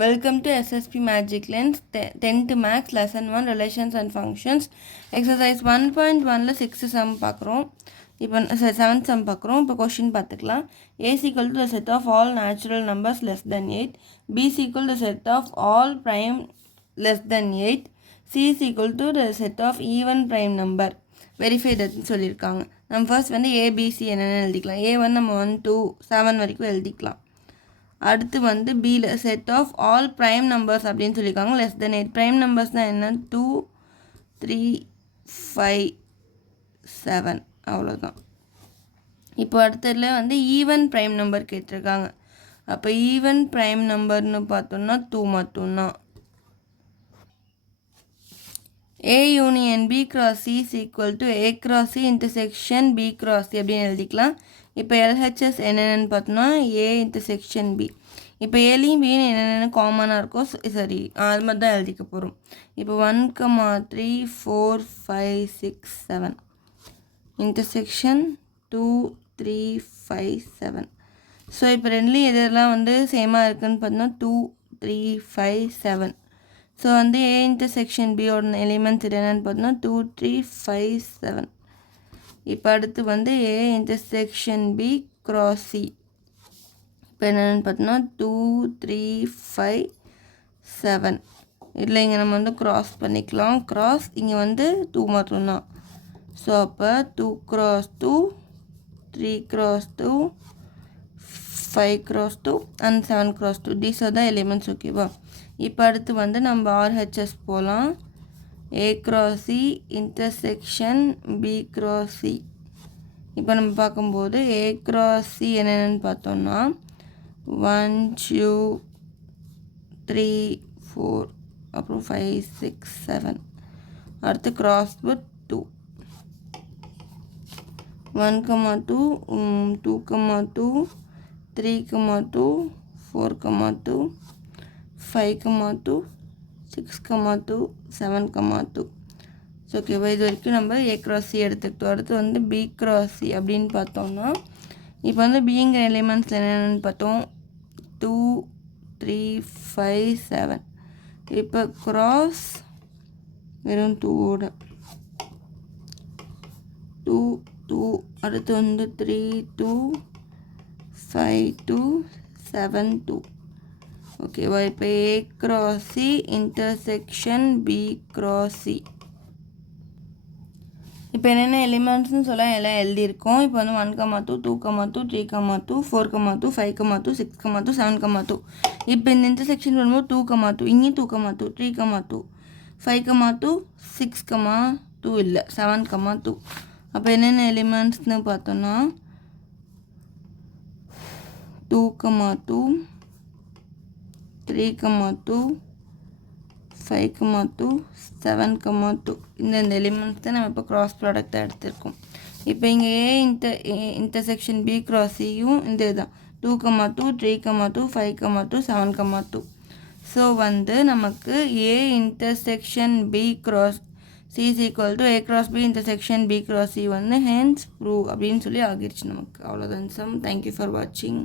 Welcome to SSP Magic Lens 10th Max Lesson 1 Relations and Functions. Exercise 1.1ல 6th sum பார்க்குறோம். இப்போ 7th sum பார்க்குறோம். இப்போ question பார்த்துக்கலாம். A is equal to the set of all natural numbers less than 8. B is equal to the set of all prime less than 8. C is equal to the set of even prime number. Verify that சொல்லியிருக்காங்க. நம்ம first வந்து ABC என்னென்னு எழுதிக்கலாம். A வந்து நம்ம 1 2 7 வரைக்கும் எழுதிக்கலாம். அடுத்து வந்து பியில் set of all prime numbers அப்படின்னு சொல்லியிருக்காங்க லெஸ் தென் 8. ப்ரைம் நம்பர்ஸ் தான் என்ன 2 3 5 7 அவ்வளோதான். இப்போ அடுத்ததில் வந்து ஈவன் ப்ரைம் நம்பர் கேட்டிருக்காங்க. அப்போ ஈவன் ப்ரைம் நம்பர்னு பார்த்தோம்னா 2 மட்டும்தான். A union B cross C is equal to A cross C intersection B cross C அப்படின்னு எழுதிக்கலாம். இப்போ LHS என்னென்னு பார்த்தோம்னா A intersection B. இப்போ ஏலையும் பின்னு என்னென்ன காமனாக இருக்கோ சரி அது மாதிரி தான் எழுதிக்க போகிறோம். இப்போ 1 3 4 5 6 7 இன்டர்செக்ஷன் 2 3 5 7. ஸோ இப்போ ரெண்டுலேயும் எதெல்லாம் வந்து சேமாக இருக்குதுன்னு பார்த்தோம்னா 2 3 5 7. ஸோ வந்து A இன்டர்செக்ஷன் பியோட எலிமெண்ட்ஸ் என்னென்னு பார்த்தோம்னா 2 3 5 7. இப்போ அடுத்து வந்து A intersection B cross C. இப்போ என்னென்னு பார்த்தோம்னா 2 3 5 7. இதில் இங்கே நம்ம வந்து க்ராஸ் பண்ணிக்கலாம். க்ராஸ் இங்கே வந்து 2 மட்டும்தான். ஸோ அப்போ 2 cross 2 3 cross 2 5 cross 2 and 7 cross 2. These are the elements. ஓகேவா? இப்போ அடுத்து வந்து நம்ம RHS போகலாம். A cross C intersection B cross C. இப்போ நம்ம பார்க்கும்போது A cross C என்னென்னு பார்த்தோம்னா 1 2 3 4 அப்புறம் 5 6 7. அடுத்து cross with 2 1 2 2 2 3 2 4 2 5 2 6 2 7 2. ஸோ ஓகேவா? இது வரைக்கும் நம்ம A cross C எடுத்துக்கிட்டோம். அடுத்து வந்து B cross C அப்படின்னு பார்த்தோம்னா இப்போ வந்து பிங்கிற எலிமெண்ட்ஸில் என்னென்னு பார்த்தோம் 2 3 5 7. இப்போ cross வெறும் 2ஓட 2 2. அடுத்து வந்து 3 2 5 2 7 2. ஓகேவா? இப்போ A cross C intersection B cross C. இப்போ என்னென்ன எலிமெண்ட்ஸ்னு சொல்ல எல்லாம் எழுதியிருக்கோம். இப்போ வந்து 1 2 2 2 3 2 4 2 5 2 6 2 7 2. இப்போ இந்த இன்டர்செக்ஷன் வரும்போது 2 2 இங்கே 2 2 3 2 5 2 6 2 இல்லை 7 2. அப்போ என்னென்ன எலிமெண்ட்ஸ்னு பார்த்தோன்னா 2 2 3 2 5 2 7 2. இந்த எலிமெண்ட்ஸ் தான் நம்ம இப்போ க்ராஸ் ப்ராடக்டாக எடுத்திருக்கோம். இப்போ இங்கே இன்டர்செக்ஷன் B cross Cயும் இந்த இதுதான் 2 2 3 2 5 2 7 2. ஸோ வந்து நமக்கு A intersection B cross C is equal to A cross B intersection B cross C வந்து hence prove அப்படின்னு சொல்லி ஆகிடுச்சு நமக்கு. அவ்வளோதான் சம். தேங்க்யூ ஃபார் வாட்சிங்.